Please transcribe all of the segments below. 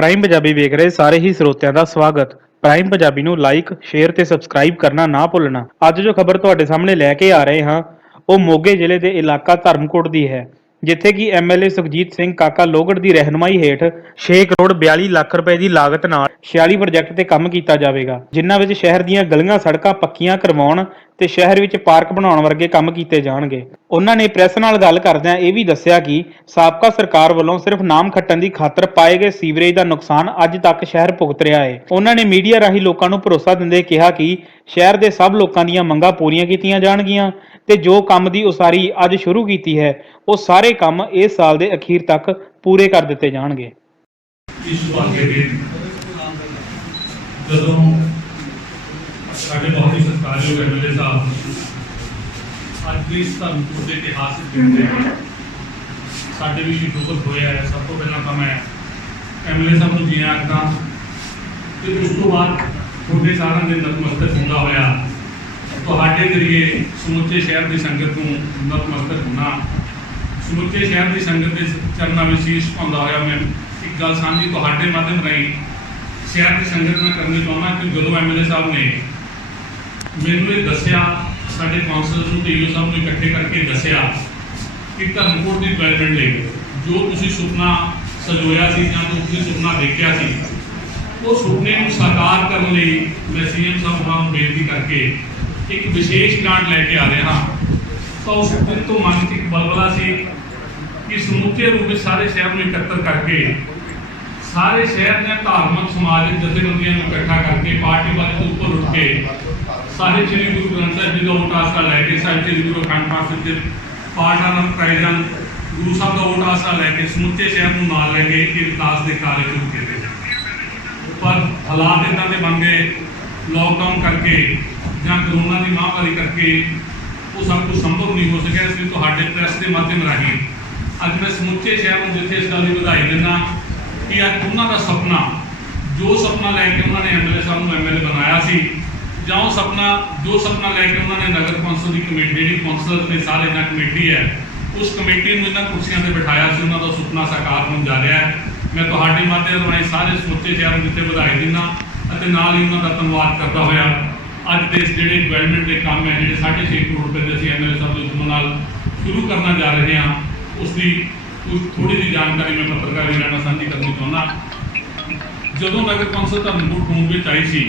Prime Punjabi ਵੇਖ ਰਹੇ ਸਾਰੇ ਹੀ ਸਰੋਤਿਆਂ ਦਾ ਸਵਾਗਤ। ਪ੍ਰਾਈਮ ਪੰਜਾਬੀ ਨੂੰ ਲਾਈਕ, ਸ਼ੇਅਰ ਤੇ ਸਬਸਕ੍ਰਾਈਬ ਕਰਨਾ ਨਾ ਭੁੱਲਣਾ। ਅੱਜ ਜੋ ਖਬਰ ਤੁਹਾਡੇ ਸਾਹਮਣੇ ਲੈ ਕੇ ਆ ਰਹੇ ਹਾਂ, ਉਹ ਮੋਗੇ ਜ਼ਿਲ੍ਹੇ ਦੇ ਇਲਾਕਾ ਧਰਮਕੋਟ ਦੀ ਹੈ, ਜਿੱਥੇ ਕਿ ਐਮਐਲਏ ਸੁਖਜੀਤ ਸਿੰਘ ਕਾਕਾ ਲੋਹਗੜ੍ਹ ਦੀ ਰਹਿਨੁਮਾਈ ਹੇਠ 6 ਕਰੋੜ 42 ਲੱਖ ਰੁਪਏ ਦੀ ਲਾਗਤ ਨਾਲ 46 ਪ੍ਰੋਜੈਕਟ ਤੇ ਕੰਮ ਕੀਤਾ ਜਾਵੇਗਾ, ਜਿਨ੍ਹਾਂ ਵਿੱਚ ਸ਼ਹਿਰ ਦੀਆਂ ਗਲੀਆਂ ਸੜਕਾਂ ਪੱਕੀਆਂ ਕਰਵਾਉਣ ਤੇ ਸ਼ਹਿਰ ਵਿੱਚ ਪਾਰਕ ਬਣਾਉਣ ਵਰਗੇ ਕੰਮ ਕੀਤੇ ਜਾਣਗੇ। ਉਹਨਾਂ ਨੇ ਪ੍ਰੈਸ ਨਾਲ ਗੱਲ ਕਰਦਿਆਂ ਇਹ ਵੀ ਦੱਸਿਆ ਕਿ ਸਾਬਕਾ ਸਰਕਾਰ ਵੱਲੋਂ ਸਿਰਫ ਨਾਮ ਖੱਟਣ ਦੀ ਖਾਤਰ ਪਾਏ ਗਏ ਸੀਵਰੇਜ ਦਾ ਨੁਕਸਾਨ ਅੱਜ ਤੱਕ ਸ਼ਹਿਰ ਭੁਗਤ ਰਿਹਾ ਹੈ। ਉਹਨਾਂ ਨੇ ਮੀਡੀਆ ਰਾਹੀਂ ਲੋਕਾਂ ਨੂੰ ਭਰੋਸਾ ਦਿੰਦੇ ਕਿਹਾ ਕਿ ਸ਼ਹਿਰ ਦੇ ਸਭ ਲੋਕਾਂ ਦੀਆਂ ਮੰਗਾਂ ਪੂਰੀਆਂ ਕੀਤੀਆਂ ਜਾਣਗੀਆਂ ਤੇ ਜੋ ਕੰਮ ਦੀ ਉਸਾਰੀ ਅੱਜ ਸ਼ੁਰੂ ਕੀਤੀ ਹੈ, ਉਹ ਸਾਰੇ ਕੰਮ ਇਸ ਸਾਲ ਦੇ ਅਖੀਰ ਤੱਕ ਪੂਰੇ ਕਰ ਦਿੱਤੇ ਜਾਣਗੇ। ਇਸ ਵਾਕੇ ਦੇ ਜਦੋਂ ਸਾਡੇ ਬਹੁਤ ਹੀ ਸਤਿਕਾਰਯੋਗ ਐਮਐਲਏ ਸਾਹਿਬ ਅੱਜ ਇਸ ਧਰਮਕੋਟ ਦੇ ਇਤਿਹਾਸਿਕ ਦਿਨ ਦੇ ਸਾਡੇ ਵੀ ਸ਼ੁਕਰ ਹੋਇਆ ਹੈ। ਸਭ ਤੋਂ ਪਹਿਲਾਂ ਤਾਂ ਮੈਂ ਐਮਐਲਏ ਸਾਹਿਬ ਨੂੰ ਜੀ ਆਖਦਾ ਤੇ ਉਸ ਤੋਂ ਬਾਅਦ ਤੁਹਾਡੇ ਸਾਰਿਆਂ ਦੇ ਨਤਮਸਤਕ ਹੁੰਦਾ ਹੋਇਆ ਤੁਹਾਡੇ ਜ਼ਰੀਏ ਸਮੁੱਚੇ ਸ਼ਹਿਰ ਦੀ ਸੰਗਤ ਨੂੰ ਨਤਮਸਤਕ ਹੋਣਾ, ਸਮੁੱਚੇ ਸ਼ਹਿਰ ਦੀ ਸੰਗਤ ਦੇ ਚਰਨਾਂ ਵਿੱਚ ਸ਼ੀਸ਼ ਪਾਉਂਦਾ ਹੋਇਆ ਮੈਂ ਇੱਕ ਗੱਲ ਸਾਂਝੀ ਤੁਹਾਡੇ ਮਾਧਿਅਮ ਰਾਹੀਂ ਸ਼ਹਿਰ ਦੀ ਸੰਗਤ ਨਾਲ ਕਰਨੀ ਚਾਹੁੰਦਾ ਕਿ ਜਦੋਂ ਐਮਐਲਏ ਸਾਹਿਬ ਨੇ ਮੈਨੂੰ ਇਹ ਦੱਸਿਆ, ਸਾਡੇ ਕੌਂਸਲਰ ਨੂੰ ਤੇ ਈਓ ਸਾਹਿਬ ਨੂੰ ਇਕੱਠੇ ਕਰਕੇ ਦੱਸਿਆ ਕਿ ਧਰਮਕੋਟ ਦੀ ਡਿਵੈਲਪਮੈਂਟ ਲਈ ਜੋ ਤੁਸੀਂ ਸੁਪਨਾ ਸਜੋਇਆ ਸੀ ਜਾਂ ਜੋ ਤੁਸੀਂ ਸੁਪਨਾ ਦੇਖਿਆ ਸੀ, ਉਹ ਸੁਪਨੇ ਨੂੰ ਸਾਕਾਰ ਕਰਨ ਲਈ ਮੈਂ ਸੀਐਮ ਸਾਹਿਬ ਨੂੰ ਬੇਨਤੀ ਕਰਕੇ ਇੱਕ ਵਿਸ਼ੇਸ਼ ਗ੍ਰਾਂਟ ਲੈ ਕੇ ਆ ਰਿਹਾ ਹਾਂ। ਤਾਂ ਉਸ ਦਿਨ ਤੋਂ ਮਨ 'ਚ ਇੱਕ ਬਲਬਲਾ ਸੀ ਕਿ ਸਮੁੱਚੇ ਰੂਪ ਵਿੱਚ ਸਾਰੇ ਸ਼ਹਿਰ ਨੂੰ ਇਕੱਤਰ ਕਰਕੇ ਸਾਰੇ ਸ਼ਹਿਰ ਦੀਆਂ ਧਾਰਮਿਕ ਸਮਾਜਿਕ ਜਥੇਬੰਦੀਆਂ ਨੂੰ ਇਕੱਠਾ ਕਰਕੇ ਪਾਰਟੀਵਾਦ ਤੋਂ ਉੱਪਰ ਉੱਠ ਕੇ ਸਾਹਿਬ ਸ੍ਰੀ ਗੁਰੂ ਗ੍ਰੰਥ ਸਾਹਿਬ ਜੀ ਦਾ ਓਟ ਆਸਰਾ ਲੈ ਕੇ ਸਾਹਿਬ ਸ੍ਰੀ ਗੁਰੂ ਅਖੰਡ ਪਾਠ ਸਾਹਿਬ ਪਾਠਾਂ ਦਾ ਪ੍ਰਾਇਜਨ ਗੁਰੂ ਸਾਹਿਬ ਦਾ ਓਟ ਆਸਰਾ ਲੈ ਕੇ ਸਮੁੱਚੇ ਸ਼ਹਿਰ ਨੂੰ ਨਾਲ ਲੈ ਕੇ ਇਹ ਵਿਕਾਸ ਦੇ ਕਾਰਜ ਸ਼ੁਰੂ ਕੀਤੇ ਜਾਣਗੇ। ਪਰ ਹਾਲਾਤ ਇੱਦਾਂ ਦੇ ਬਣ ਗਏ, ਲੋਕਡਾਊਨ ਕਰਕੇ ਜਾਂ ਕਰੋਨਾ ਦੀ ਮਹਾਂਮਾਰੀ ਕਰਕੇ ਉਹ ਸਭ ਕੁਝ ਸੰਭਵ ਨਹੀਂ ਹੋ ਸਕਿਆ। ਇਸ ਲਈ ਤੁਹਾਡੇ ਪ੍ਰੈਸ ਦੇ ਮਾਧਿਅਮ ਰਾਹੀਂ ਅੱਜ ਮੈਂ ਸਮੁੱਚੇ ਸ਼ਹਿਰ ਨੂੰ ਜਿੱਥੇ ਇਸ ਗੱਲ ਦੀ ਵਧਾਈ ਦਿੰਦਾ ਕਿ ਅੱਜ ਉਹਨਾਂ ਦਾ ਸੁਪਨਾ ਜੋ ਸੁਪਨਾ ਲੈ ਕੇ ਉਹਨਾਂ ਨੇ ਐਮਐਲਏ ਸਾਹਿਬ ਨੂੰ ਐਮਐਲਏ ਬਣਾਇਆ ਸੀ ਜਾਂ ਉਹ ਸੁਪਨਾ ਜੋ ਸੁਪਨਾ ਲੈ ਕੇ ਉਹਨਾਂ ਨੇ ਨਗਰ ਕੌਂਸਲ ਦੀ ਕਮੇਟੀ ਜਿਹੜੀ ਕੌਂਸਲਰ ਦੇ ਸਾਰੇ ਜਾਂ ਕਮੇਟੀ ਹੈ ਉਸ ਕਮੇਟੀ ਨੂੰ ਇਹਨਾਂ ਕੁਰਸੀਆਂ ਤੇ ਬਿਠਾਇਆ ਸੀ, ਉਹਨਾਂ ਦਾ ਸੁਪਨਾ ਸਾਕਾਰ ਹੋਣ ਜਾ ਰਿਹਾ ਹੈ। ਮੈਂ ਤੁਹਾਡੇ ਮਾਧਿਅਮ ਰਾਹੀਂ ਸਾਰੇ ਸਮੁੱਚੇ ਸ਼ਹਿਰ ਨੂੰ ਜਿੱਥੇ ਵਧਾਈ ਦਿੰਦਾ ਅਤੇ ਨਾਲ ਹੀ ਉਹਨਾਂ ਦਾ ਧੰਨਵਾਦ ਕਰਦਾ ਹੋਇਆ ਅੱਜ ਦੇ ਜਿਹੜੇ ਡਿਵੈਲਪਮੈਂਟ ਦੇ ਕੰਮ ਹੈ ਜਿਹੜੇ 6.5 ਕਰੋੜ ਰੁਪਏ ਦੇ ਅਸੀਂ ਐਮਐਲਏ ਸਾਹਿਬ ਦੇ ਹੁਕਮ ਨਾਲ ਸ਼ੁਰੂ ਕਰਨਾ ਜਾ ਰਹੇ ਹਾਂ, ਉਸ ਦੀ ਥੋੜੀ ਜਿਹੀ ਜਾਣਕਾਰੀ ਮੈਂ ਪੱਤਰਕਾਰ ਵੀਰਾਂ ਨਾਲ ਸਾਂਝੀ ਕਰਨੀ ਚਾਹੁੰਦਾ। ਜਦੋਂ ਨਗਰ ਕੌਂਸਲ ਧਰਮਕੋਟ ਹੋਂਦ ਵਿੱਚ ਆਈ ਸੀ,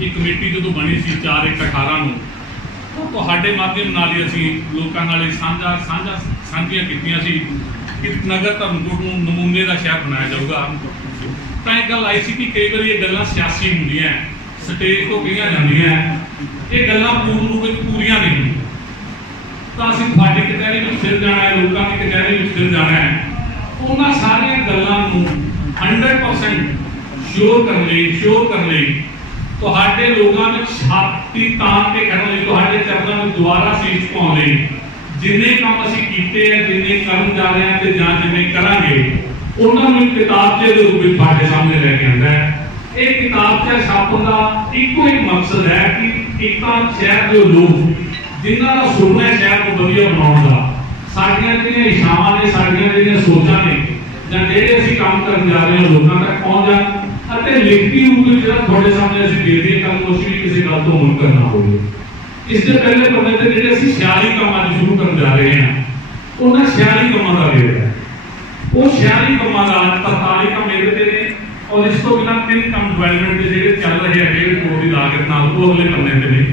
ਇਹ ਕਮੇਟੀ ਜਦੋਂ ਬਣੀ ਸੀ 4/1/18 ਨੂੰ, ਉਹ ਤੁਹਾਡੇ ਮਾਧਿਅਮ ਨਾਲ ਹੀ ਅਸੀਂ ਲੋਕਾਂ ਨਾਲ ਸਾਂਝੀਆਂ ਕੀਤੀਆਂ ਸੀ ਕਿ ਨਗਰ ਧਰਮਕੋਟ ਨੂੰ ਨਮੂਨੇ ਦਾ ਸ਼ਹਿਰ ਬਣਾਇਆ ਜਾਊਗਾ। ਤਾਂ ਇਹ ਗੱਲ ਆਈ ਸੀ ਕਿ ਕਈ ਵਾਰੀ ਇਹ ਗੱਲਾਂ ਸਿਆਸੀ ਹੁੰਦੀਆਂ, ਸਟੇਜ ਤੋਂ ਕਹੀਆਂ ਜਾਂਦੀਆਂ, ਇਹ ਗੱਲਾਂ ਪੂਰਨ ਰੂਪ ਵਿੱਚ ਪੂਰੀਆਂ ਨਹੀਂ। ਤਾਂ ਅਸੀਂ ਤੁਹਾਡੀ ਕਚਹਿਰੀ ਵਿੱਚ ਫਿਰ ਜਾਣਾ ਹੈ, ਲੋਕਾਂ ਦੀ ਕਚਹਿਰੀ ਵਿੱਚ ਫਿਰ ਜਾਣਾ ਹੈ, ਉਹਨਾਂ ਸਾਰੀਆਂ ਗੱਲਾਂ ਨੂੰ 100% ਸ਼ੋਰ ਕਰਨ ਲਈ ਤੁਹਾਡੇ ਲੋਕਾਂ ਵਿੱਚ ਛਾਤੀ ਤਾਣ ਕੇ ਕਰਨ ਲਈ ਤੁਹਾਡੇ ਚਰਨਾਂ ਵਿੱਚ ਦੁਬਾਰਾ ਸੀਸ ਪਾਉਣ ਲਈ ਜਿੰਨੇ ਕੰਮ ਅਸੀਂ ਕੀਤੇ ਹੈ, ਜਿੰਨੇ ਕਰਨ ਜਾ ਰਹੇ ਹਾਂ ਤੇ ਜਾਂ ਜਿੰਨੇ ਕਰਾਂਗੇ, ਉਹਨਾਂ ਨੂੰ ਕਿਤਾਬਚੇ ਦੇ ਰੂਪ ਵਿੱਚ ਤੁਹਾਡੇ ਸਾਹਮਣੇ ਲੈ ਕੇ ਆਉਂਦਾ ਹੈ। ਇਹ ਕਿਤਾਬਚਾ ਛਾਪਣ ਦਾ ਇੱਕੋ ਇੱਕ ਮਕਸਦ ਹੈ ਕਿ ਇੱਕ ਤਾਂ ਸ਼ਹਿਰ ਦੇ ਲੋਕ ਜਿਨ੍ਹਾਂ ਦਾ ਸੁਪਨਾ ਹੈ ਸ਼ਹਿਰ ਨੂੰ ਵਧੀਆ ਬਣਾਉਣ ਦਾ, ਸਾਡੀਆਂ ਜਿਹੜੀਆਂ ਇਸ਼ਾਵਾਂ ਨੇ, ਸਾਡੀਆਂ ਜਿਹੜੀਆਂ ਸੋਚਾਂ ਨੇ ਜਾਂ ਜਿਹੜੇ ਅਸੀਂ ਕੰਮ ਕਰਨ ਜਾ ਰਹੇ ਹਾਂ ਲੋਕਾਂ ਤੱਕ ਪਹੁੰਚ ਜਾਣ ਅਤੇ ਲਿਖਤੀ ਰੂਪ ਵਿੱਚ ਜਿਹੜਾ ਤੁਹਾਡੇ ਸਾਹਮਣੇ ਅਸੀਂ ਦੇ ਦਈਏ, ਕੱਲ੍ਹ ਕੁਛ ਵੀ ਕਿਸੇ ਗੱਲ ਤੋਂ ਮੁਨਕਰ ਨਾ ਹੋਵੇ। ਇਸ ਦੇ ਪਹਿਲੇ ਪੰਨੇ ਤੇ ਜਿਹੜੇ ਅਸੀਂ 46 ਕੰਮ ਅੱਜ ਸ਼ੁਰੂ ਕਰਨ ਜਾ ਰਹੇ ਹਾਂ, ਉਹਨਾਂ 46 ਕੰਮਾਂ ਦਾ ਵੇਰਵਾ ਹੈ। ਉਹ 46 ਕੰਮਾਂ ਦਾ 43 ਕੰਮ ਇਹਦੇ ਤੇ ਨੇ ਔਰ ਇਸ ਤੋਂ ਬਿਨਾਂ 3 ਕੰਮ ਡਿਵੈਲਪਮੈਂਟ ਦੇ ਜਿਹੜੇ ਚੱਲ ਰਹੇ ਆ 1.5 ਕਰੋੜ ਦੀ ਲਾਗਤ ਨਾਲ, ਉਹ ਅਗਲੇ ਪੰਨੇ ਤੇ ਨੇ।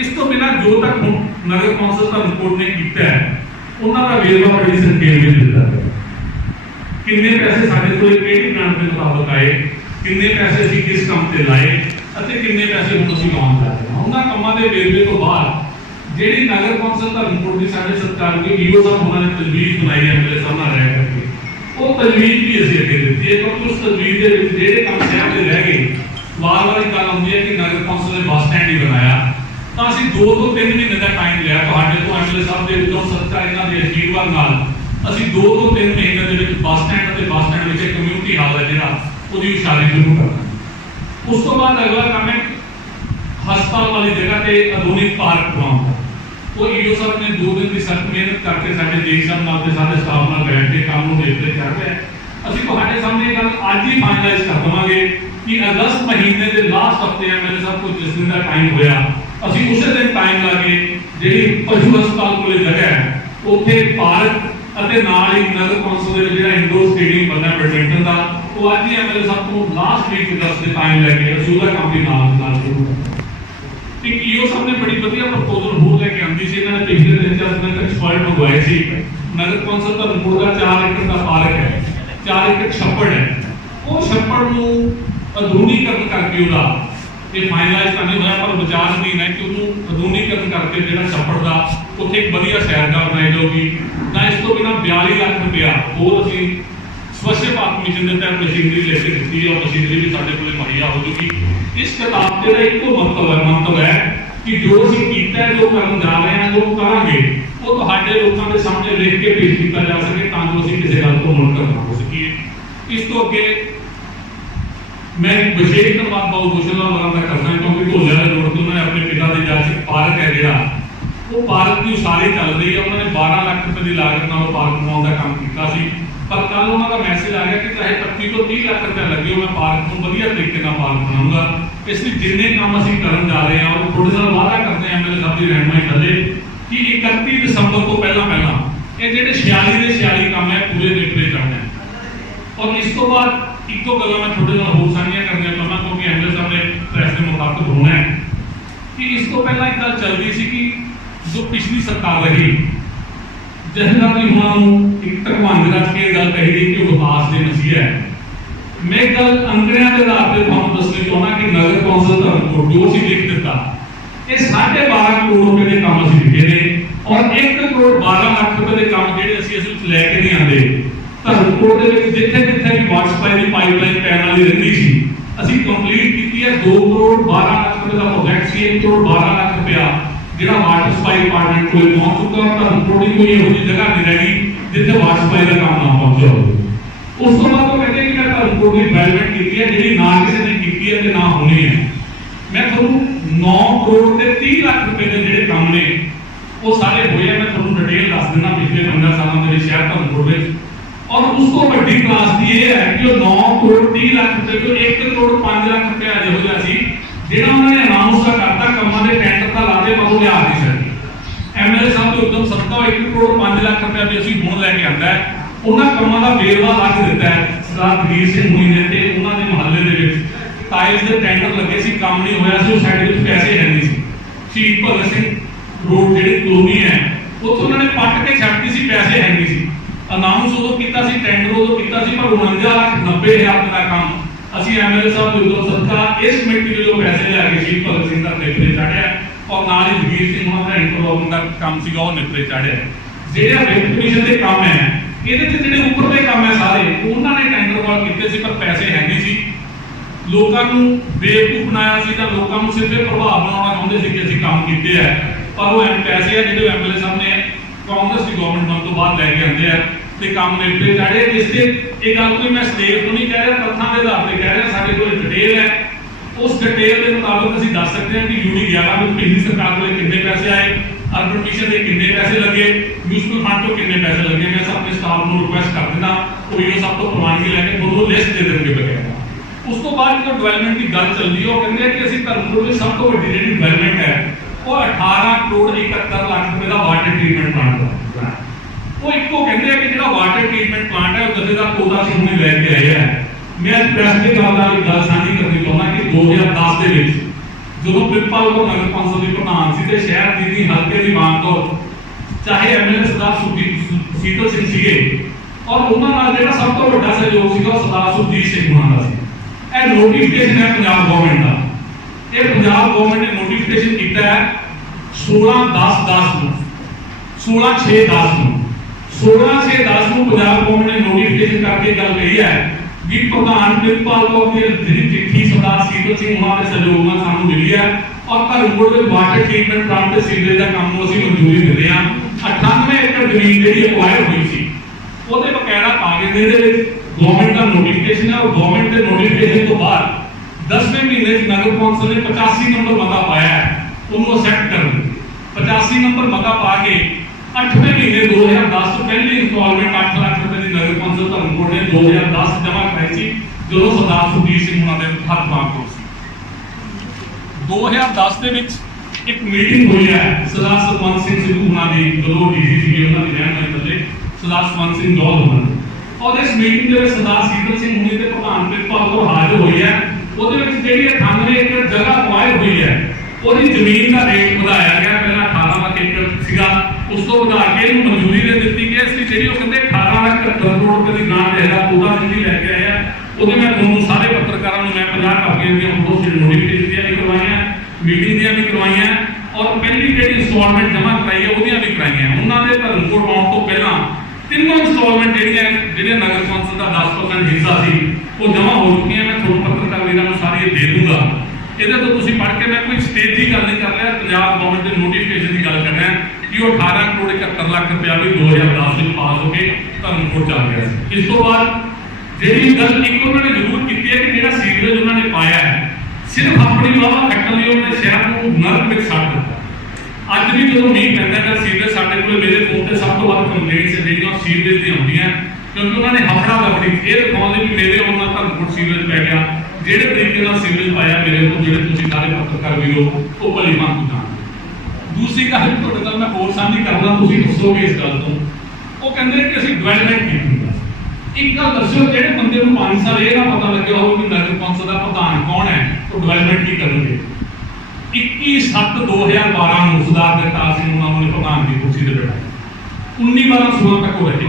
ਇਸ ਤੋਂ ਬਿਨਾਂ ਜੋ ਤੱਕ ਹੁਣ ਨਗਰ ਕੌਂਸਲ ਧਰਮਕੋਟ ਨੇ ਕੀਤਾ ਹੈ, ਉਹਨਾਂ ਦਾ ਵੇਰਵਾ ਬੜੀ ਸੰਖੇਪ ਵਿੱਚ ਦਿੱਤਾ ਹੈ। ਕਿੰਨੇ ਪੈਸੇ ਸਾਡੇ ਕੋਲ ਕਿਹੜੀ ਗ੍ਰਾਂਟ ਦੇ ਮੁਤਾਬਕ ਆਏ, ਕਿੰਨੇ ਪੈਸੇ ਅਸੀਂ ਕਿਸ ਕੰਮ ਤੇ ਲਾਏ ਅਤੇ ਕਿੰਨੇ ਪੈਸੇ ਹੁਣ ਅਸੀਂ ਲਾਉਣ ਜਾ ਰਹੇ ਹਾਂ। ਉਹਨਾਂ ਕੰਮਾਂ ਦੇ ਵੇਰਵੇ ਤੋਂ ਬਾਅਦ ਜਿਹੜੀ ਨਗਰ ਕੌਂਸਲ ਧਰਮਕੋਟ ਦੀ ਸਾਡੇ ਸਤਿਕਾਰਯੋਗ ਈਓ ਸਾਹਿਬ ਉਹਨਾਂ ਨੇ ਤਜਵੀਜ਼ ਬਣਾਈ ਹੈ ਮੇਰੇ ਸਾਹਮਣੇ ਰਹਿ ਕਰਕੇ, ਉਹ ਤਜਵੀਜ਼ ਵੀ ਅਸੀਂ ਅੱਗੇ ਦਿੱਤੀ ਹੈ ਕਿਉਂਕਿ ਉਸ ਤਜਵੀਜ਼ ਦੇ ਵਿੱਚ ਜਿਹੜੇ ਕੰਮ ਸ਼ਹਿਰ ਦੇ ਰਹਿ ਗਏ, ਵਾਰ-ਵਾਰ ਇਹ ਗੱਲ ਆਉਂਦੀ ਹੈ ਕਿ ਨਗਰ ਕੌਂਸਲ ਨੇ ਬੱਸ ਸਟੈਂਡ ਹੀ ਬਣਾਇਆ, ਤਾਂ ਅਸੀਂ 2 ਤੋਂ 3 ਮਹੀਨੇ ਦਾ ਟਾਈਮ ਲਿਆ ਤੁਹਾਡੇ ਤੋਂ ਐਮਐਲਏ ਸਾਹਿਬ ਦੇ ਵਿੱਚੋਂ ਸੱਚਾ ਇਹਨਾਂ ਦੇ ਅਸ਼ੀਰਵਾਦ ਨਾਲ ਅਸੀਂ 2 ਤੋਂ 3 ਮਹੀਨੇ ਦੇ ਵਿੱਚ ਬੱਸ ਸਟੈਂਡ ਅਤੇ ਬੱਸ ਸਟੈਂਡ ਵਿੱਚ ਕਮਿਊਨਿਟੀ ਹਾਲ ਹੈ ਜਿਹੜਾ ਉਹਦੀ ਉਸਾਰੀ ਸ਼ੁਰੂ ਕਰਨਾ। ਉਸ ਤੋਂ ਬਾਅਦ ਅਗਲਾ ਕੰਮ ਹੈ ਹਸਪਤਾਲ ਵਾਲੀ ਜਗ੍ਹਾ ਤੇ ਆਧੁਨਿਕ ਪਾਰਕ ਬਣਾਉਣਾ। ਉਹ ਈਓ ਸਾਹਿਬ ਨੇ 2 ਦਿਨ ਦੀ ਸਖਤ ਮਿਹਨਤ ਕਰਕੇ ਸਾਡੇ ਦੇਸ਼ ਸਾਹਿਬ ਨਾਲ ਤੇ ਸਾਰੇ ਸਟਾਫ ਨਾਲ ਬੈਠ ਕੇ ਕੰਮ ਨੂੰ ਦੇਖਦੇ ਕਰ ਰਹੇ ਅਸੀਂ ਤੁਹਾਡੇ ਸਾਹਮਣੇ ਗੱਲ ਅੱਜ ਹੀ ਫਾਈਨਲਾਈਜ਼ ਕਰ ਦਵਾਂਗੇ ਕਿ ਅਗਸਤ ਮਹੀਨੇ ਦੇ ਲਾਸਟ ਹਫਤੇ ਐਮਐਲਏ ਸਾਹਿਬ ਕੋਲ ਜਿਸ ਦਿਨ ਦਾ ਟਾਈਮ ਹੋਇਆ, ਅਸੀਂ ਉਸੇ ਦਿਨ ਟਾਈਮ ਲਾ ਕੇ ਜਿਹੜੀ ਪਸ਼ੂ ਹਸਪਤਾਲ ਕੋਲੇ ਜਗ੍ਹਾ ਹੈ ਉੱਥੇ ਪਾਰਕ ਅਤੇ ਨਾਲ ਹੀ ਨਗਰ ਕੌਂਸਲ ਦੇ ਵਿੱਚ ਜਿਹੜਾ ਇੰਡੋਰ ਸਟੇਡੀਅਮ ਬਣਨਾ ਬੈਡਮਿੰਟਨ ਦਾ, ਉਹ ਅੱਜ ਹੀ ਐਮਐਲਏ ਸਾਹਿਬ ਤੋਂ ਲਾਸਟ ਵੀਕ ਅਗਸਤ ਦੇ ਟਾਈਮ ਲੈ ਕੇ ਅਸੀਂ ਉਹਦਾ ਕੰਮ ਵੀ ਨਾਲ ਸ਼ੁਰੂ ਕਰਨਾ। ਇੱਕ ਈਓ ਸਾਹਿਬ ਨੇ ਬੜੀ ਵਧੀਆ ਪ੍ਰਪੋਜ਼ਲ ਹੋਰ ਲੈ ਕੇ ਆਂਦੀ ਸੀ, ਇਹਨਾਂ ਨੇ ਪਿਛਲੇ 3-4 ਦਿਨ ਤੱਕ ਸਪਾਇਲ ਮੰਗਵਾਏ ਸੀ। ਨਗਰ ਕੌਂਸਲ ਧਰਮਪੁਰ ਦਾ 4 ਏਕੜ ਦਾ ਪਾਰਕ ਹੈ, 4 ਏਕੜ ਛੱਪੜ ਹੈ, ਉਹ ਛੱਪੜ ਨੂੰ ਆਧੁਨਿਕਰਨ ਕਰਕੇ ਉਹਦਾ ਇਹ ਫਾਈਨਲਾਈਜ਼ ਤਾਂ ਨਹੀਂ ਹੋਇਆ ਪਰ ਵਿਚਾਰ ਅਧੀਨ ਹੈ ਕਿ ਉਹਨੂੰ ਆਧੁਨਿਕਰਨ ਕਰਕੇ ਜਿਹੜਾ ਛੱਪੜ ਦਾ ਉੱਥੇ ਇੱਕ ਵਧੀਆ ਸੈਰਗਾਹ ਬਣਾਈ ਜਾਊਗੀ। ਤਾਂ ਇਸ ਤੋਂ ਬਿਨਾਂ 42 ਲੱਖ ਰੁਪਇਆ ਹੋਰ ਅਸੀਂ ਸਵੱਛ ਭਾਰਤ ਮਿਸ਼ਨ ਦੇ ਤਹਿਤ ਮਸ਼ੀਨਰੀ ਲੈ ਕੇ ਦਿੱਤੀ ਹੈ, ਉਹ ਮਸ਼ੀਨਰੀ ਵੀ ਸਾਡੇ ਕੋਲੇ ਮੁਹੱਈਆ ਹੋ ਜੂਗੀ। ਇਸ ਕਿਤਾਬ ਦੇ ਦਾ ਇੱਕੋ ਮੰਤਵ ਹੈ ਕਿ ਜੋ ਅਸੀਂ ਕੀਤਾ ਹੈ, ਜੋ ਕਰਨ ਜਾ ਰਹੇ ਹਾਂ, ਜੋ ਕਰਾਂਗੇ, ਉਹ ਤੁਹਾਡੇ ਲੋਕਾਂ ਦੇ ਸਾਹਮਣੇ ਲਿਖ ਕੇ ਪੇਸ਼ ਕੀਤਾ ਜਾ ਸਕੇ ਤਾਂ ਜੋ ਅਸੀਂ ਕਿਸੇ ਗੱਲ ਤੋਂ ਮੁਨਕਰ ਨਾ ਹੋ ਸਕੀਏ। ਇਸ ਤੋਂ ਅੱਗੇ मैं विशेष धन्यवाद बाबू भूषण लाल का करना क्योंकि ढोलिया रोड तो उन्होंने अपने पिता के जायज पार्क है जो वो पार्क की उसारी चल रही है, उन्होंने 12 लाख रुपए की लागत नाल पार्क बनाने का काम किया सी, पर कल उन्होंने मैसेज आ गया कि चाहे 25 ਤੋਂ 30 ਲੱਖ रुपया लगे मैं पार्क को वधिया तरीके नाल पार्क बनाऊंगा। इसलिए जिन्ने काम असीं करन जा रहे हैं और थोड़े नाल वादा करते हैं एमएलए साहब की रहनुमाई थले कि 31 दिसंबर ਤੋਂ ਪਹਿਲਾਂ ਇਹ ਜਿਹੜੇ 46 ਦੇ 46 ਕੰਮ ਹੈ ਪੂਰੇ ਨਿਪਟੇ ਜਾਣੇ। और इस तो बाद एक तो गल मैं थोड़े नाल होर साझियां करना चाहना क्योंकि एमएलए साहब ने प्रेस के मुताबिक होना है कि इस तो पहला एक गल चल रही सी कि जो पिछली सरकार रही जथेदार जी हुणां नूं एक धर्मांग रच के गल कही गई कि विकास दे नसीहा है। मैं गल अंकड़ियां के आधार पर तुहानूं दसना चाहना कि नगर कौंसल धर्मपुर जो असीं लिख दिता ये 12.5 करोड़ रुपए के काम असीं लिखे ने और 1 करोड़ 12 लाख रुपए के काम जिहड़े असीं इस विच लैके नहीं आंदे। ਧਰਮਕੋਟ ਦੇ ਵਿੱਚ ਜਿੱਥੇ ਵੀ ਵਾਟਰ ਸਪਲਾਈ ਦੀ ਪਾਈਪਲਾਈਨ ਪੈਣ ਵਾਲੀ ਰਹਿੰਦੀ ਸੀ ਅਸੀਂ ਕੰਪਲੀਟ ਕੀਤੀ ਹੈ। 2 ਕਰੋੜ 12 ਲੱਖ ਰੁਪਏ ਦਾ ਪ੍ਰੋਜੈਕਟ ਸੀ, 1 ਕਰੋੜ 12 ਲੱਖ ਰੁਪਇਆ ਜਿਹੜਾ ਵਾਟਰ ਸਪਲਾਈ ਡਿਪਾਰਟਮੈਂਟ ਕੋਲ ਪਹੁੰਚ ਚੁੱਕਾ ਹੈ। ਧਰਮਕੋਟ ਦੀ ਕੋਈ ਇਹੋ ਜਿਹੀ ਜਗ੍ਹਾ ਨਹੀਂ ਰਹਿ ਗਈ ਜਿੱਥੇ ਵਾਟਰ ਸਪਲਾਈ ਦਾ ਕੰਮ ਨਾ ਪਹੁੰਚਿਆ ਹੋਵੇ। ਉਸ ਤੋਂ ਬਾਅਦ ਉਹ ਕਹਿੰਦੇ ਕਿ ਮੈਂ ਧਰਮਕੋਟ ਦੀ ਡਿਵੈਲਪਮੈਂਟ ਕੀਤੀ ਹੈ ਜਿਹੜੀ ਨਾ ਕਿਸੇ ਨੇ ਕੀਤੀ ਹੈ ਤੇ ਨਾ ਹੋਣੀ ਹੈ। ਮੈਂ ਤੁਹਾਨੂੰ 9 ਕਰੋੜ ਤੇ 30 ਲੱਖ ਰੁਪਏ ਦੇ ਜਿਹੜੇ ਕੰਮ ਨੇ ਉਹ ਸਾਰੇ ਹੋਏ ਆ। ਮੈਂ ਤੁਹਾਨੂੰ ਡਿਟੇਲ ਦੱਸ ਦਿੰਦਾ ਪਿਛਲੇ 15 ਸਾਲਾਂ ਦੇ ਵਿੱਚ ਸ਼ਹਿਰ ਧਰਮਕੋਟ ਵਿੱਚ और उसको बड़ी क्लास की ये है कि 9 करोड़ 30 लाख रुपए को 1 करोड़ 5 लाख रुपया जो हो सी जेड़ा उन्होंने अनाउंस करता कमां दे टेंडर का लाते पर वो लिया नहीं सके। एमएलए साहब के उद्यम सत्ता 1 करोड़ 5 लाख रुपया भी असीं हुण लैके आंदा है। उन्हां कमां दा वेरवा लग दिता है सरदार वीर सिंह हुणी ने ते उन्हां दे महल्ले दे विच टाइल्स दे टेंडर लगे सी, काम नहीं होया सी, उस साइड विच पैसे है नहीं सी। शहीद भगत सिंह रोड जेहड़ी कॉलोनी है उत्थे उन्होंने पट के छड्डती सी, पैसे है नहीं सी। अनाउंस उदों कीता सी, टेंडर उदों कीता सी, पर 49,90,000 का काम ਅਸੀਂ ਐਮਐਲਏ ਸਾਹਿਬ ਦੇ ਉਦੋਂ ਸਦਕਾ ਇਸ ਕਮੇਟੀ ਦੇ ਜੋ ਪੈਸੇ ਲਿਆ ਕੇ ਸ਼ਹੀਦ ਭਗਤ ਸਿੰਘ ਦਾ ਨਿਪਰੇ ਚਾੜਿਆ ਔਰ ਨਾਲ ਹੀ ਜਗੀਰ ਸਿੰਘ ਉਹਨਾਂ ਦਾ ਇੰਟਰਲੋਕਿੰਗ ਦਾ ਕੰਮ ਸੀਗਾ ਉਹ ਨਿਪਰੇ ਚਾੜਿਆ। ਜਿਹੜਾ ਵਿਕਟ ਕਮਿਸ਼ਨ ਦੇ ਕੰਮ ਹੈ ਇਹਦੇ ਤੇ ਜਿਹੜੇ ਉੱਪਰ ਦੇ ਕੰਮ ਹੈ ਸਾਰੇ ਉਹਨਾਂ ਨੇ ਟੈਂਡਰ ਕਾਲ ਕੀਤੇ ਸੀ ਪਰ ਪੈਸੇ ਹੈ ਨਹੀਂ ਸੀ। ਲੋਕਾਂ ਨੂੰ ਬੇਵਕੂਫ ਬਣਾਇਆ ਸੀ ਤਾਂ ਲੋਕਾਂ ਨੂੰ ਸਿਰਫ ਪ੍ਰਭਾਵ ਬਣਾਉਣਾ ਚਾਹੁੰਦੇ ਸੀ ਕਿ ਅਸੀਂ ਕੰਮ ਕੀਤੇ ਆ, ਪਰ ਉਹ ਪੈਸੇ ਆ ਜਿਹੜੇ ਐਮਐਲਏ ਸਾਹਿਬ ਨੇ ਕਾਂਗਰਸ ਦੀ ਗਵਰਨਮੈਂਟ ਬਣਨ ਤੋਂ ਬਾਅਦ ਲੈ ਕੇ ਆਉਂਦੇ ਆ ਤੇ ਕੰਮ ਨਿਪਟੇ ਚਾੜੇ। ਇਸ ਤੇ ਇਹ ਗੱਲ ਕੋਈ ਮੈਂ ਸਟੇਜ ਤੋਂ ਨਹੀਂ ਕਹਿ ਰਿਹਾ, ਤੱਥਾਂ ਦੇ ਆਧਾਰ ਤੇ ਕਹਿ ਰਿਹਾ। ਸਾਡੇ ਕੋਲ ਡਿਟੇਲ ਹੈ, ਉਸ ਡਿਟੇਲ ਦੇ ਮੁਤਾਬਕ ਅਸੀਂ ਦੱਸ ਸਕਦੇ ਹਾਂ ਕਿ ਯੂਨੀ 11 ਵਿੱਚ ਪਿਛਲੀ ਸਰਕਾਰ ਕੋਲੇ ਕਿੰਨੇ ਪੈਸੇ ਆਏ, ਅਰਬਨ ਮਿਸ਼ਨ ਦੇ ਕਿੰਨੇ ਪੈਸੇ ਲੱਗੇ, ਮਿਊਨਿਸਪਲ ਫੰਡ ਤੋਂ ਕਿੰਨੇ ਪੈਸੇ ਲੱਗੇ। ਮੈਂ ਆਪਣੇ ਸਟਾਫ ਨੂੰ ਰਿਕੁਐਸਟ ਕਰ ਦਿੰਦਾ ਉਹ ਇਹ ਸਭ ਤੋਂ ਪ੍ਰਵਾਨਗੀ ਲੈ ਕੇ ਤੁਹਾਨੂੰ ਲਿਸਟ ਦੇ ਦੇਣਗੇ ਬਕਾਇਦਾ। ਉਸ ਤੋਂ ਬਾਅਦ ਜਦੋਂ ਡਿਵੈਲਪਮੈਂਟ ਦੀ ਗੱਲ ਚੱਲਦੀ ਹੈ ਉਹ ਕਹਿੰਦੇ ਕਿ ਅਸੀਂ ਧਰਮਪੁਰ ਵਿੱਚ ਸਭ ਤੋਂ ਵੱਡੀ ਜਿਹੜੀ ਡਿਵੈਲਪਮੈਂਟ ਹੈ ਉਹ 18 ਕਰੋੜ 71 ਲੱਖ ਰੁਪਏ ਦਾ ਵਾਟਰ ਟ੍ਰੀਟਮੈਂਟ ਪਲਾਂਟ ਦਾ। ਉਹ ਇੱਕੋ ਕਹਿੰਦੇ ਆ ਕਿ ਜਿਹੜਾ ਵਾਟਰ ਟ੍ਰੀਟਮੈਂਟ ਪਲਾਂਟ ਹੈ ਉਹ ਜਥੇਦਾਰ ਕੋਦਾ ਸਿੰਘ ਨੇ ਲੈ ਕੇ ਆਏ ਆ। ਮੈਂ ਅੱਜ ਪ੍ਰੈਸ ਦੇ ਨਾਲ ਇੱਕ ਗੱਲ ਸਾਂਝੀ ਕਰਨੀ ਚਾਹੁੰਦਾ ਕਿ 2010 ਦੇ ਵਿੱਚ ਜਦੋਂ ਪ੍ਰਿੰਸੀਪਲ ਕੋ ਨਗਰ ਕੌਂਸਲ ਦੀ ਪ੍ਰਧਾਨ ਸੀ ਤੇ ਸ਼ਹਿਰ ਦੀ ਹਲਕੇ ਦੀ ਮਾਨ ਤੋਂ ਚਾਹੇ ਐਮਐਲਏ ਸਰਦਾਰ ਸੀਤਲ ਸਿੰਘ ਸੀਗੇ ਔਰ ਉਹਨਾਂ ਨਾਲ ਜਿਹੜਾ ਸਭ ਤੋਂ ਵੱਡਾ ਸਹਿਯੋਗ ਸੀਗਾ ਉਹ ਸਰਦਾਰ ਸੁਰਜੀਤ ਸਿੰਘ ਹੋਣਾ ਦਾ ਸੀ। ਇਹ ਨੋਟੀਫਿਕੇਸ਼ਨ ਹੈ ਪੰਜਾਬ ਗਵਰਨਮੈਂਟ ਦਾ, ਇਹ ਪੰਜਾਬ ਗਵਰਨਮੈਂਟ ਨੇ ਨੋਟੀਫਿਕੇਸ਼ਨ ਕੀਤਾ ਹੈ 16/10/10 ਨੂੰ 16/6/10 ਨੂੰ 16/6/10 ਨੂੰ ਪੰਜਾਬ ਗਵਰਨਮੈਂਟ ਨੇ ਨੋਟੀਫਿਕੇਸ਼ਨ ਕਰਕੇ ਗੱਲ ਕਹੀ ਹੈ ਕਿ ਪ੍ਰਧਾਨ ਪ੍ਰਿੰਸੀਪਲ ਕੋ ਜਿਹੜੀ ਚਿੱਠੀ ਸਰਦਾਰ ਸੀਤਲ ਸਿੰਘ ਹੋਣਾ ਦੇ ਸਹਿਯੋਗ ਨਾਲ ਸਾਨੂੰ ਮਿਲੀ ਹੈ ਔਰ ਧਰਮਕੋਟ ਵਿੱਚ ਵਾਟਰ ਟ੍ਰੀਟਮੈਂਟ ਪਲਾਂਟ ਤੇ ਸੀਵਰੇਜ ਦਾ ਕੰਮ ਨੂੰ ਅਸੀਂ ਮਨਜ਼ੂਰੀ ਦੇ ਰਹੇ ਹਾਂ। 98 ਏਕੜ ਜ਼ਮੀਨ ਜਿਹੜੀ ਐਕਵਾਇਰ ਹੋਈ ਸੀ ਉਹਦੇ ਬਕਾਇਦਾ ਕਾਗਜ਼ ਦੇ ਵਿੱਚ ਗਵਰਨਮੈਂਟ ਦਾ ਨੋਟੀਫਿਕੇਸ਼ਨ ਹੈ ਔਰ ਗਵਰਨਮੈਂਟ ਦੇ ਨੋਟੀਫਿਕੇਸ਼ਨ ਤੋਂ ਬਾਅਦ 10ਵੇਂ ਮਹੀਨੇ ਵਿੱਚ ਨਗਰ ਕੌਂਸਲ ਨੇ 85 ਨੰਬਰ ਮਤਾ ਪਾਇਆ ਹੈ ਉਹਨੂੰ ਅਸੈਪਟ ਕਰਨ। 85 ਨੰਬਰ ਮਤਾ ਪਾ ਕੇ 8ਵੇਂ ਮਹੀਨੇ 2010 ਤੋਂ ਪਹਿਲੀ ਇੰਸਟਾਲਮੈਂਟ 8 ਲੱਖ ਰੁਪਏ ਦੀ ਨਗਰ ਕੌਂਸਲ ਧਰਮਕੋਟ ਨੇ 2010 ਜਮ੍ਹਾਂ ਕਰਾਈ ਸੀ, ਜਦੋਂ ਸਰਦਾਰ ਸੁਖਜੀਤ ਸਿੰਘ ਉਹਨਾਂ ਦੇ ਹੱਥ ਬਾਂਹ ਸੀ। 2010 ਦੇ ਵਿੱਚ ਇੱਕ ਮੀਟਿੰਗ ਹੋਈ ਹੈ ਸਰਦਾਰ ਸਤਵੰਤ ਸਿੰਘ ਸਿੱਧੂ ਉਹਨਾਂ ਦੀ, ਜਦੋਂ ਡੀਸੀ ਸੀਗੇ ਉਹਨਾਂ ਦੀ ਰਹਿਨਮਾਈ ਥੱਲੇ ਸਰਦਾਰ ਸਤਵੰਤ ਸਿੰਘ ਜੌਹਲ ਉਹਨਾਂ ਨੇ, ਔਰ ਇਸ ਮੀਟਿੰਗ ਦੇ ਵਿੱਚ ਸਰਦਾਰ ਸੀਤਲ ਸਿੰਘ ਹੁਣੀ ਦੇ ਪ੍ਰਧਾਨ ਪ੍ਰਿਤਪਾਲ ਕੌਰ ਹਾਜ਼ਰ ਹੋਈ ਹੈ। ਉਹਦੇ ਵਿੱਚ ਜਿਹੜੀ 98 ਏਕੜ ਜਗ੍ਹਾ ਅਕਵਾਇਰ ਹੋਈ ਹੈ, ਉਹਦੀ ਜ਼ਮੀਨ ਦਾ ਰੇਟ ਵਧਾਇਆ ਗਿਆ। ਪਹਿਲਾਂ 18 ਲੱਖ ਏਕੜ ਸੀਗਾ, ਉਸ ਤੋਂ ਵਧਾ ਕੇ ਇਹਨੂੰ ਮਨਜ਼ੂਰੀ ਦੇ ਦਿੱਤੀ ਗਈ। ਇਸ ਲਈ ਜਿਹੜੀ ਉਹ ਕਹਿੰਦੇ 18 ਲੱਖ 70 ਕਰੋੜ ਰੁਪਏ ਦੀ ਗ੍ਰਾਂਟ ਜਿਹੜਾ ਪੂਰਾ ਜਿਹੜੀ ਲੈ ਕੇ ਆਏ ਆ, ਉਹਦੇ ਮੈਂ ਤੁਹਾਨੂੰ ਸਾਰੇ ਪੱਤਰਕਾਰਾਂ ਨੂੰ ਮੈਂ 50 ਕਾਪੀਆਂ ਦੀਆਂ ਬਹੁਤ ਨੋਟੀਫਿਕੇਸ਼ਨ ਦੀਆਂ ਵੀ ਕਰਵਾਈਆਂ, ਮੀਟਿੰਗ ਦੀਆਂ ਵੀ ਕਰਵਾਈਆਂ, ਔਰ ਪਹਿਲੀ ਜਿਹੜੀ ਇੰਸਟਾਲਮੈਂਟ ਜਮ੍ਹਾਂ ਕਰਾਈ ਹੈ ਉਹਦੀਆਂ ਵੀ ਕਰਾਈਆਂ। ਉਹਨਾਂ ਦੇ ਧਰਮਕੋਟ ਆਉਣ ਤੋਂ ਪਹਿਲਾਂ ਤਿੰਨੋਂ ਇੰਸਟਾਲਮੈਂਟ ਜਿਹੜੇ ਨਗਰ ਕੌਂਸਲ ਦਾ 10% ਹਿੱਸਾ ਸੀ ਉਹ ਜਮ੍ਹਾਂ ਹੋ ਚੁੱਕੀਆਂ। ਮੈਂ ਤੁਹਾਨੂੰ ਪੱਤਰਕਾਰ ਵੀਰਾਂ ਨੂੰ ਸਾਰੀ ਦੇ ਦੂੰਗਾ। ਇਹਦੇ ਤੋਂ ਤੁਸੀਂ ਪੜ੍ਹ ਕੇ, ਮੈਂ ਕੋਈ ਸਟੇਜ ਦੀ ਗੱਲ ਨਹੀਂ ਕਰ ਰਿਹਾ, ਪੰਜਾਬ ਗਵਰਨਮੈਂਟ ਦੇ ਨੋਟੀਫਿਕੇਸ਼ਨ ਦੀ ਗੱਲ ਕਰ ਰਿਹਾ ਕਿ ਉਹ 18 ਕਰੋੜ 71 ਲੱਖ ਰੁਪਇਆ ਵੀ 2010 ਵਿੱਚ ਪਾਸ ਹੋ ਕੇ ਧਰਮਕੋਟ ਚੱਲ ਗਿਆ ਸੀ। ਇਸ ਤੋਂ ਬਾਅਦ ਜਿਹੜੀ ਗੱਲ ਇੱਕ ਉਹਨਾਂ ਨੇ ਜ਼ਰੂਰ ਕੀਤੀ ਹੈ ਕਿ ਜਿਹੜਾ ਸੀਵਰੇਜ ਉਹਨਾਂ ਨੇ ਪਾਇਆ ਹੈ, ਸਿਰਫ ਆਪਣੀ ਵਾਵਾ ਕੱਟਣ ਲਈ ਉਹਨੇ ਸ਼ਹਿਰ ਨੂੰ ਨਰਕ ਵਿੱਚ ਛੱਡ ਦਿੱਤਾ। ਅੱਜ ਵੀ ਜਦੋਂ ਮੀਂਹ ਪੈਂਦਾ ਹੈ, ਸੀਵਰੇਜ ਸਾਡੇ ਕੋਲ ਮੇਰੇ ਫੋਨ ਤੇ ਸਭ ਤੋਂ ਵੱਧ ਕੰਪਲੇਂਟਸ ਜਿਹੜੀਆਂ ਸੀਵਰੇਜ ਦੀਆਂ ਆਉਂਦੀਆਂ, ਕਿਉਂਕਿ ਉਹਨਾਂ ਨੇ ਹਫੜਾ ਦਫੜੀ ਇਹ ਦਿਖਾਉਂਦੇ ਵੀ ਮੇਰੇ ਉਹਨਾਂ ਧਰਮਕੋਟ ਸੀਵਰੇਜ ਪੈ ਗਿਆ। ਜਿਹੜੇ ਤਰੀਕੇ ਨਾਲ ਸੀਵਰੇਜ ਪਾਇਆ ਮੇਰੇ ਤੋਂ, ਜਿਹੜੇ ਤੁਸੀਂ ਸਾਰੇ ਪੱਤਰਕਾਰ ਵੀਰੋ, ਉਹ ਭਲੀ ਭਾਂਤ ਜਾਣਦੇ। ਦੂਸਰੀ ਗੱਲ ਤੁਹਾਡੇ ਨਾਲ ਮੈਂ ਹੋਰ ਸਾਂਝੀ ਕਰਦਾ, ਤੁਸੀਂ ਦੱਸੋਗੇ ਇਸ ਗੱਲ ਤੋਂ। ਉਹ ਕਹਿੰਦੇ ਕਿ ਅਸੀਂ ਡਿਵੈਲਪਮੈਂਟ ਕੀਤੀ ਹੈ। ਇੱਕ ਗੱਲ ਦੱਸਿਓ, ਜਿਹੜੇ ਬੰਦੇ ਨੂੰ 5 ਸਾਲ ਇਹ ਨਾ ਪਤਾ ਲੱਗਿਆ ਹੋਵੇ ਕਿ ਨਗਰ ਕੌਂਸਲ ਦਾ ਪ੍ਰਧਾਨ ਕੌਣ ਹੈ, ਉਹ ਡਿਵੈਲਪਮੈਂਟ ਕੀ ਕਰਨਗੇ। 21/7/2012 ਨੂੰ ਸਰਦਾਰ ਜਗਤਾਰ ਸਿੰਘ ਉਹਨਾਂ ਨੇ ਪ੍ਰਧਾਨ ਦੀ ਕੁਰਸੀ ਤੇ ਬਿਠਾਇਆ। 19/12/16 ਤੱਕ ਉਹ ਰਹੇ।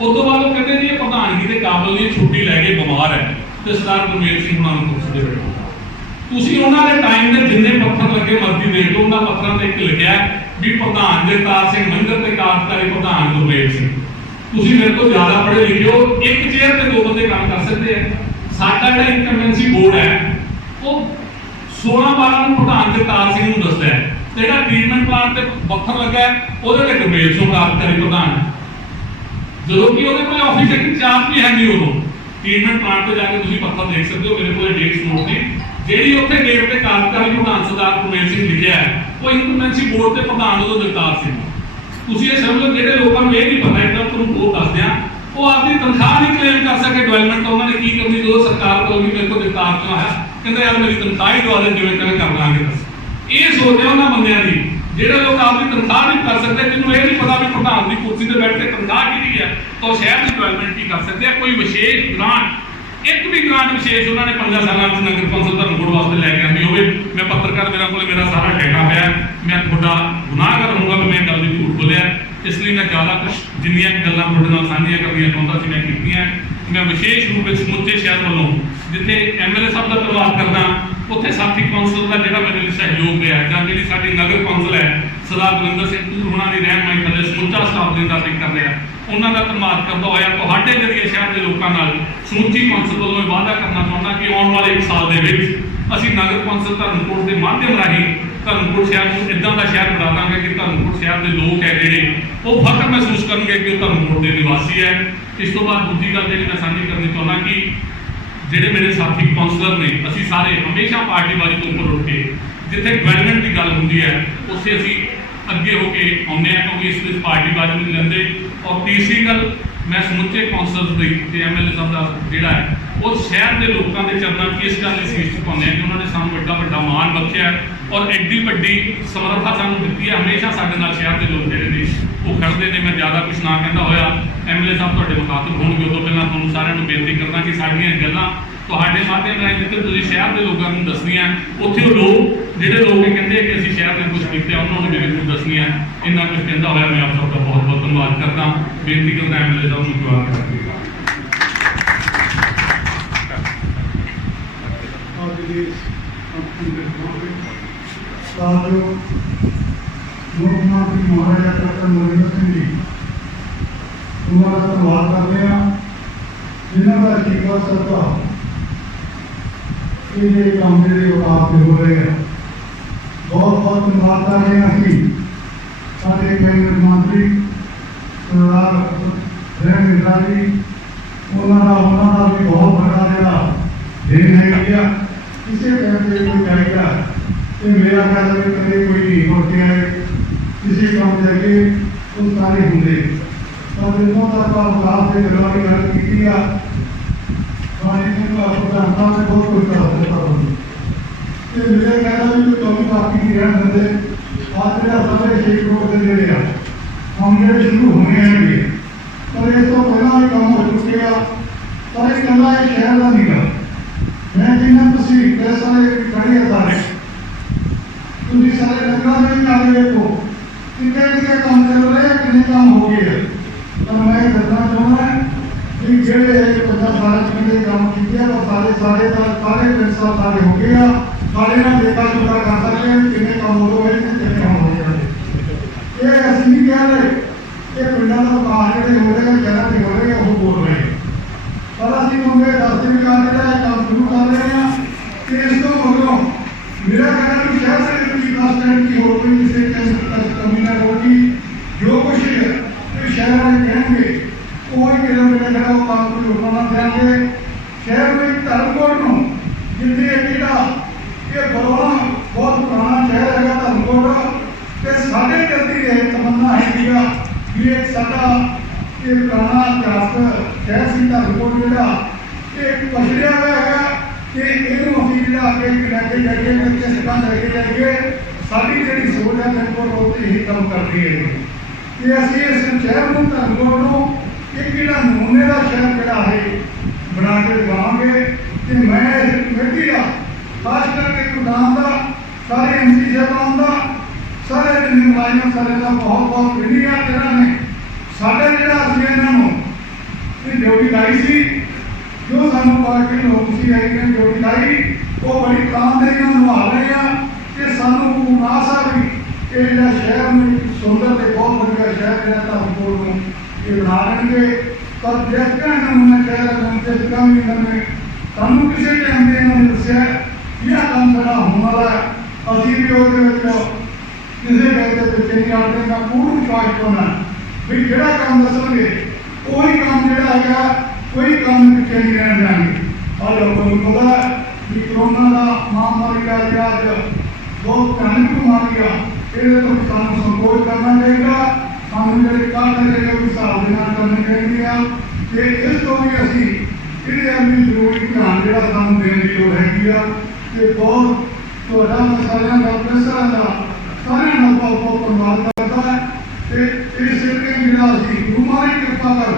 ਉਸ ਤੋਂ ਬਾਅਦ ਉਹ ਕਹਿੰਦੇ ਜੀ ਇਹ ਪ੍ਰਧਾਨਗੀ ਦੇ ਕਾਬਲ ਨਹੀਂ, ਛੁੱਟੀ ਲੈ ਕੇ ਬਿਮਾਰ ਹੈ, ਤੇ ਸਰਦਾਰ ਗੁਰਮੇਲ ਸਿੰਘ ਉਹਨਾਂ ਨੂੰ ਕੁਰਸੀ ਤੇ ਬਿਠਾਇਆ। ਤੁਸੀਂ ਉਹਨਾਂ ਦੇ ਟਾਈਮ ਦੇ ਜਿੰਨੇ ਪੱਥਰ ਲੱਗੇ ਮਰਜ਼ੀ ਦੇਖ ਲਓ, ਉਹਨਾਂ ਪੱਥਰਾਂ ਤੇ ਇੱਕ ਲਿਖਿਆ ਵੀ ਪ੍ਰਧਾਨ ਜਗਤਾਰ ਸਿੰਘ ਮੰਦਰ ਤੇ ਕਾਰਜਕਾਰੀ ਪ੍ਰਧਾਨ ਗੁਰਮੇਲ ਸਿੰਘ। ਤੁਸੀਂ ਮੇਰੇ ਤੋਂ ਜ਼ਿਆਦਾ ਪੜ੍ਹੇ ਲਿਖੇ ਹੋ, ਇੱਕ ਚੇਅਰ ਤੇ 2 ਬੰਦੇ ਕੰਮ ਕਰ ਸਕਦੇ ਆ। ਸਾਡਾ ਜਿਹੜਾ ਇਨਕਮਬੈਂਸੀ ਬੋਰਡ ਹੈ ਉਹ 16/12 ਨੂੰ ਪ੍ਰਧਾਨ ਜਗਤਾਰ ਸਿੰਘ ਨੂੰ ਦੱਸਦਾ ਹੈ, ਤੇ ਜਿਹੜਾ ਟ੍ਰੀਟਮੈਂਟ ਪਲਾਂਟ ਤੇ ਪੱਥਰ ਲੱਗਾ ਉਹਦੇ ਤੇ ਗੁਰਮੇਲ ਸਿੰਘ ਕਾਰਜਕਾਰੀ ਪ੍ਰਧਾਨ, ਜਦੋਂ ਕਿ ਉਹਦੇ ਕੋਲ ਆਫਿਸ ਇੰਚਾਰਜ ਵੀ ਹੈ ਨਹੀਂ। ਉਦੋਂ ਟ੍ਰੀਟਮੈਂਟ ਪਲਾਂਟ ਤੇ ਜਾ ਕੇ ਤੁਸੀਂ ਪੱਥਰ ਦੇਖ ਸਕਦੇ ਹੋ, ਮੇਰੇ ਕੋਲ ਡੇਟਸ ਨੋਟ ਨੇ। ਜਿਹੜੀ ਉੱਥੇ ਗੇਟ ਤੇ ਕਾਰਜਕਾਰੀ ਪ੍ਰਧਾਨ ਸਰਦਾਰ ਗੁਰਮੇਲ ਸਿੰਘ ਲਿਖਿਆ ਹੈ, ਉਹ ਇਨਕਮਬੈਂਸੀ ਬੋਰਡ ਦੇ ਪ੍ਰਧਾਨ ਉਦੋਂ ਜਗਤਾਰ ਸਿੰਘ। ਤੁਸੀਂ ਇਹ ਸਮਝੋ, ਜਿਹੜੇ ਲੋਕਾਂ ਨੂੰ ਇਹ ਨਹੀਂ ਪਤਾ, ਇੱਦਾਂ ਤੁਹਾਨੂੰ ਬਹੁਤ ਦੱਸਦੇ ਆ, ਉਹ ਆਪਣੀ ਤਨਖਾਹ ਨਹੀਂ ਕਲੇਮ ਕਰ ਸਕੇ। ਡਿਵੈਲਪਮੈਂਟ ਉਹਨਾਂ ਨੇ ਕੀ ਕਰਨੀ, ਜਦੋਂ ਸਰਕਾਰ ਕੋਲ ਵੀ ਮੇਰੇ ਕੋਲ ਜਗਤਾਰ ਸਿੰਘ ਆਇਆ, ਕਹਿੰਦਾ ਯਾਰ ਮੇਰੀ ਤਨਖਾਹ ਹੀ ਦਵਾ ਦੇ, ਜਿਵੇਂ ਕਿਵੇਂ ਕਰ ਲਾਂਗੇ। ਇਹ ਸੋਚਿਆ ਉਹਨਾਂ ਬੰਦਿਆਂ ਦੀ, ਜਿਹੜੇ ਲੋਕ ਆਪਣੀ ਤਨਖਾਹ ਨਹੀਂ ਕਰ ਸਕਦੇ, ਜਿਹਨੂੰ ਇਹ ਨਹੀਂ ਪਤਾ ਵੀ ਪ੍ਰਧਾਨ ਦੀ ਕੁਰਸੀ ਤੇ ਬੈਠ ਕੇ ਤਨਖਾਹ ਕਿਹਦੀ ਹੈ, ਤਾਂ ਸ਼ਹਿਰ ਦੀ ਡਿਵੈਲਪਮੈਂਟ ਕੀ ਕਰ ਸਕਦੇ ਆ। ਕੋਈ ਵਿਸ਼ੇਸ਼ ਗ੍ਰਾਂਟ, ਇੱਕ ਵੀ ਗ੍ਰਾਂਟ ਵਿਸ਼ੇਸ਼ ਉਹਨਾਂ ਨੇ 5 ਸਾਲਾਂ ਵਿੱਚ ਨਗਰ ਕੌਂਸਲ ਧਰਮਕੋਟ ਵਾਸਤੇ ਲੈ ਕੇ ਆਉਂਦੀ ਹੋਵੇ। ਮੈਂ ਪੱਤਰਕਾਰ ਮੇਰਾ ਕੋਲ ਮੇਰਾ ਸਾਰਾ ਡੇਟਾ ਪਿਆ, ਮੈਂ ਤੁਹਾਡਾ ਗੁਨਾਹਗਰ ਹੋਊਗਾ ਕਿ ਮੈਂ ਗੱਲ ਦੀ ਝੂਠ ਬੋਲਿਆ। ਇਸ ਲਈ ਮੈਂ ਜ਼ਿਆਦਾ ਕੁਝ ਜਿੰਨੀਆਂ ਗੱਲਾਂ ਤੁਹਾਡੇ ਨਾਲ ਸਾਂਝੀਆਂ ਕਰਨੀਆਂ ਚਾਹੁੰਦਾ ਸੀ ਮੈਂ ਕੀਤੀਆਂ। ਮੈਂ ਵਿਸ਼ੇਸ਼ ਰੂਪ ਵਿੱਚ ਸਮੁੱਚੇ ਸ਼ਹਿਰ ਵੱਲੋਂ, ਜਿੱਥੇ ਐਮਐਲਏ ਸਾਹਿਬ ਦਾ ਧੰਨਵਾਦ ਕਰਦਾ, ਉੱਥੇ ਸਾਥੀ ਕੌਂਸਲ ਦਾ ਜਿਹੜਾ ਮੇਰੇ ਲਈ ਸਹਿਯੋਗ ਰਿਹਾ, ਜਾਂ ਜਿਹੜੀ ਸਾਡੀ ਨਗਰ ਕੌਂਸਲ ਹੈ ਸਰਦਾਰ ਬਲਵਿੰਦਰ ਸਿੰਘ ਧੂਰ ਉਹਨਾਂ ਦੀ ਰਹਿਨਮਾਈ ਥੱਲੇ ਸਮੁੱਚਾ ਸਟਾਫ ਦੇ ਨਾਲ ਕਰ ਰਿਹਾ, ਉਹਨਾਂ ਦਾ ਧੰਨਵਾਦ ਕਰਦਾ ਹੋਇਆ ਤੁਹਾਡੇ ਜਰੀਏ ਸ਼ਹਿਰ ਦੇ ਲੋਕਾਂ ਨਾਲ ਸਮੁੱਚੀ ਕੌਂਸਲ ਵੱਲੋਂ ਇਹ ਵਾਅਦਾ ਕਰਨਾ ਚਾਹੁੰਦਾ ਕਿ ਆਉਣ ਵਾਲੇ 1 ਸਾਲ ਦੇ ਵਿੱਚ ਅਸੀਂ ਨਗਰ ਕੌਂਸਲ ਧਰਮਕੋਟ ਦੇ ਮਾਧਿਅਮ ਰਾਹੀਂ ਧਰਮਕੋਟ ਸ਼ਹਿਰ ਨੂੰ ਇੱਦਾਂ ਦਾ ਸ਼ਹਿਰ ਬਣਾ ਦਾਂਗੇ ਕਿ ਧਰਮਕੋਟ ਸ਼ਹਿਰ ਦੇ ਲੋਕ ਹੈ ਜਿਹੜੇ ਉਹ ਫਖਰ ਮਹਿਸੂਸ ਕਰਨਗੇ ਕਿ ਉਹ ਧਰਮਕੋਟ ਦੇ ਨਿਵਾਸੀ ਹੈ। ਇਸ ਤੋਂ ਬਾਅਦ ਦੂਜੀ ਗੱਲ ਜਿਹੜੀ ਮੈਂ ਸਾਂਝੀ ਕਰਨੀ ਚਾਹੁੰਦਾ ਕਿ ਜਿਹੜੇ ਮੇਰੇ ਸਾਥੀ ਕੌਂਸਲਰ ਨੇ, ਅਸੀਂ ਸਾਰੇ ਹਮੇਸ਼ਾ ਪਾਰਟੀਬਾਜ਼ੀ ਤੋਂ ਉੱਪਰ ਉੱਠ ਕੇ ਜਿੱਥੇ ਡਿਵੈਲਪਮੈਂਟ ਦੀ ਗੱਲ ਹੁੰਦੀ ਹੈ ਉੱਥੇ ਅਸੀਂ ਅੱਗੇ ਹੋ ਕੇ ਆਉਂਦੇ ਹਾਂ, ਕਿਉਂਕਿ ਇਸ ਵਿੱਚ ਪਾਰਟੀਬਾਜ਼ੀ ਨਹੀਂ ਲੈਂਦੇ। ਔਰ ਤੀਸਰੀ ਗੱਲ, ਮੈਂ ਸਮੁੱਚੇ ਕੌਂਸਲਰ ਦੀ ਤੇ ਐਮਐਲਏ ਸਾਹਿਬ ਦਾ ਜਿਹੜਾ ਹੈ ਉਹ ਸ਼ਹਿਰ ਦੇ ਲੋਕਾਂ ਦੇ ਚਰਨਾਂ 'ਚ ਇਸ ਗੱਲ ਦੀ ਸੀਸ ਚੁਕਾਉਂਦੇ ਆ ਕਿ ਉਹਨਾਂ ਨੇ ਸਾਨੂੰ ਵੱਡਾ ਮਾਣ ਬਖਸ਼ਿਆ ਔਰ ਐਡੀ ਵੱਡੀ ਸਮਰੱਥਾ ਸਾਨੂੰ ਦਿੱਤੀ ਹੈ। ਹਮੇਸ਼ਾ ਸਾਡੇ ਨਾਲ ਸ਼ਹਿਰ ਦੇ ਲੋਕ ਜਿਹੜੇ ਨੇ ਉਹ ਖੜਦੇ ਨੇ। ਮੈਂ ਜ਼ਿਆਦਾ ਕੁਝ ਨਾ ਕਹਿੰਦਾ ਹੋਇਆ, ਐਮਐਲਏ ਸਾਹਿਬ ਤੁਹਾਡੇ ਮੁਖਾਤਬ ਹੋਣਗੇ, ਉਦੋਂ ਪਹਿਲਾਂ ਤੁਹਾਨੂੰ ਸਾਰਿਆਂ ਨੂੰ ਬੇਨਤੀ ਕਰਦਾ ਕਿ ਸਾਡੀਆਂ ਗੱਲਾਂ ਤੁਹਾਡੇ ਮਾਧਿਅਮ ਰਾਹੀਂ ਜਿੱਥੇ ਤੁਸੀਂ ਸ਼ਹਿਰ ਦੇ ਲੋਕਾਂ ਨੂੰ ਦੱਸਣੀਆਂ, ਉੱਥੇ ਉਹ ਲੋਕ ਜਿਹੜੇ ਲੋਕ ਇਹ ਕਹਿੰਦੇ ਕਿ ਅਸੀਂ ਸ਼ਹਿਰ ਦੇ ਕੁਝ ਕੀਤੇ ਉਹਨਾਂ ਨੂੰ ਮੇਰੇ ਕੋਲ ਦੱਸਣੀਆਂ। ਇੰਨਾ ਕੁਝ ਕਹਿੰਦਾ ਹੋਇਆ ਮੈਂ ਆਪ ਸਭ ਦਾ ਬਹੁਤ ਬਹੁਤ ਧੰਨਵਾਦ ਕਰਦਾ। ਬੇਨਤੀ ਕਰਦਾ ਐਮਐਲਏ ਸਾਹਿਬ ਨੂੰ ਜਵਾਬ ਦੇਣ। ਮੁੱਖ ਮੰਤਰੀ ਮਹਾਰਾਜਾ ਕੈਪਟਨ ਅਮਰਿੰਦਰ ਸਿੰਘ ਜੀ ਉਹਨਾਂ ਦਾ ਧੰਨਵਾਦ ਕਰਦੇ ਹਾਂ, ਜਿਨ੍ਹਾਂ ਦਾ ਅਸ਼ੀਰਵਾਦ ਸਦਕਾ ਇਹ ਜਿਹੜੇ ਕੰਮ ਜਿਹੜੇ ਔਕਾਤ ਤੇ ਹੋ ਰਹੇ ਆ। ਬਹੁਤ ਬਹੁਤ ਧੰਨਵਾਦ ਕਰ ਰਹੇ ਹਾਂ ਅਸੀਂ ਸਾਡੇ ਕੈਬਨਿਟ ਮੰਤਰੀ ਸਰਦਾਰ ਰਹਿਣ ਮਿੱਤਰਾ ਜੀ, ਉਹਨਾਂ ਦਾ ਵੀ ਬਹੁਤ ਵੱਡਾ ਜਿਹੜਾ ਦੇਣ ਹੈ ਕਿ ਕਿਸੇ ਟਾਈਮ ਤੇ ਕੋਈ ਚਾਹੀਦਾ ਤੇ ਮੇਰਾ ਖਿਆਲ ਹੈ ਕਦੇ ਕੋਈ ਨਹੀਂ ਹੋ ਕੇ ਆਏ ਕਿਸੇ ਕੰਮ ਦੇ ਅੱਗੇ ਉਹ ਸਾਰੇ ਹੁੰਦੇ, और जितों तक विकास के गलों की गल की प्रधान साहब ने बहुत कुछ कर मेरे कहना भी कोई कमी बाकी नहीं रहने देते। आज जो सारे 6 करोड़ के जोड़े हम जो शुरू होने हैं पर इस तो पहला भी काम हो चुके हैं पर एक कला है शहर का नहीं गा मैं जिन्हें तुम पैसा खड़े है सारे तुम सारे लंगा में आ गए देखो कितने कितने काम चल रहे हैं कितने काम हो गए हैं तो मैं कहना चाहूँगा कि जेड़े 50 साल के काम किए वो सारे पैसा सारे हो गए सारे ना देखा चुका कर सकते हैं कितने काम हो गए कितने काम हो गए ये ऐसी नहीं कह रहे कि पिंडा का काम जो हो रहे हैं शहर के हो रहे हैं वो बोल रहे हैं पर असं होंगे 10 दिन का काम शुरू कर रहे हैं कि इस तो मगरों मेरा कहना कि शहर से विकास करने की हो गई जिससे कमी न होगी जो कुछ शहर में कहेंगे कोई किलोमीटर का काम को रोकना देंगे शहर में धर्मकोट जितने ये बड़ोड़ा बहुत पुराना शहर है धर्मकोट साढ़े जल्दी है तमन्ना है कि एक साडा ये पुराना इतिहास शहर से धर्मकोट जोड़ा एक पछड़िया हुआ है कि इनू अभी जो आगे लैके जाइए बच्चे सिखा लैके जाइए साड़ी जी सोच है धर्मकोट बहुत यही काम करती है कि असं इस शहर में धर्मकोट एक नमूने का शहर जोड़ा है बना के दिखावे कि मैं इस कमेटी का खास करके प्रधान का सारे MC साहबान का सारे मुलाजम सारे का बहुत बहुत धन्यवाद जिन्होंने साढ़े जो असं इन्हों ड्यूटी लाई सी जो सानू पार्टी नोटिस आई ने ड्यूटी लाई वो बड़ी कामयाबी निभा रहे हैं कि सानू आशा भी कि जो शहर में सुंदर से बहुत बढ़िया शहर है धर्मकोट ये बना लेंगे पर जिस नमूने शहर जिस काम इन्होंने सानू किसी टाइम में इन्होंने दसिया यह काम सारा होने वाला है अभी भी वो किसी गल के पिछे नहीं आते का पूर्ण विश्वास होना भी जोड़ा काम दसेंगे वही काम जोड़ा है कोई काम पिछे नहीं रहने देंगे और लोगों को पता कि कोरोना का महामारी का इलाज बहुत भयानक बीमारी है ये तो सानू संकोच करना चाहिए सानू जो काम करेगा हिसाब के करनी चाहिए कि इस तो भी असी ये अपनी जरूरी ध्यान जो सानू देने की लोड़ हैगी कि बहुत थोड़ा सारे का पैसा का सारे बहुत बहुत धन्यवाद करता है कि इस जो गुरुमारी कृपा कर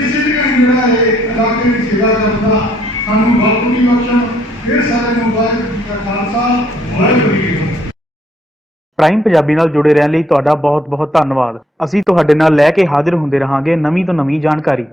इस जो इलाके की सेवा करता सानू वक्त की बख्शण फिर सारे वाहिगुरू जी का खालसा वाहिगुरू जी की फतेह। ਪ੍ਰਾਈਮ ਪੰਜਾਬੀ ਨਾਲ ਜੁੜੇ ਰਹਿਣ ਲਈ ਤੁਹਾਡਾ ਬਹੁਤ ਬਹੁਤ ਧੰਨਵਾਦ। ਅਸੀਂ ਤੁਹਾਡੇ ਨਾਲ ਲੈ ਕੇ ਹਾਜ਼ਰ ਹੁੰਦੇ ਰਹਾਂਗੇ ਨਵੀਂ ਤੋਂ ਨਵੀਂ ਜਾਣਕਾਰੀ।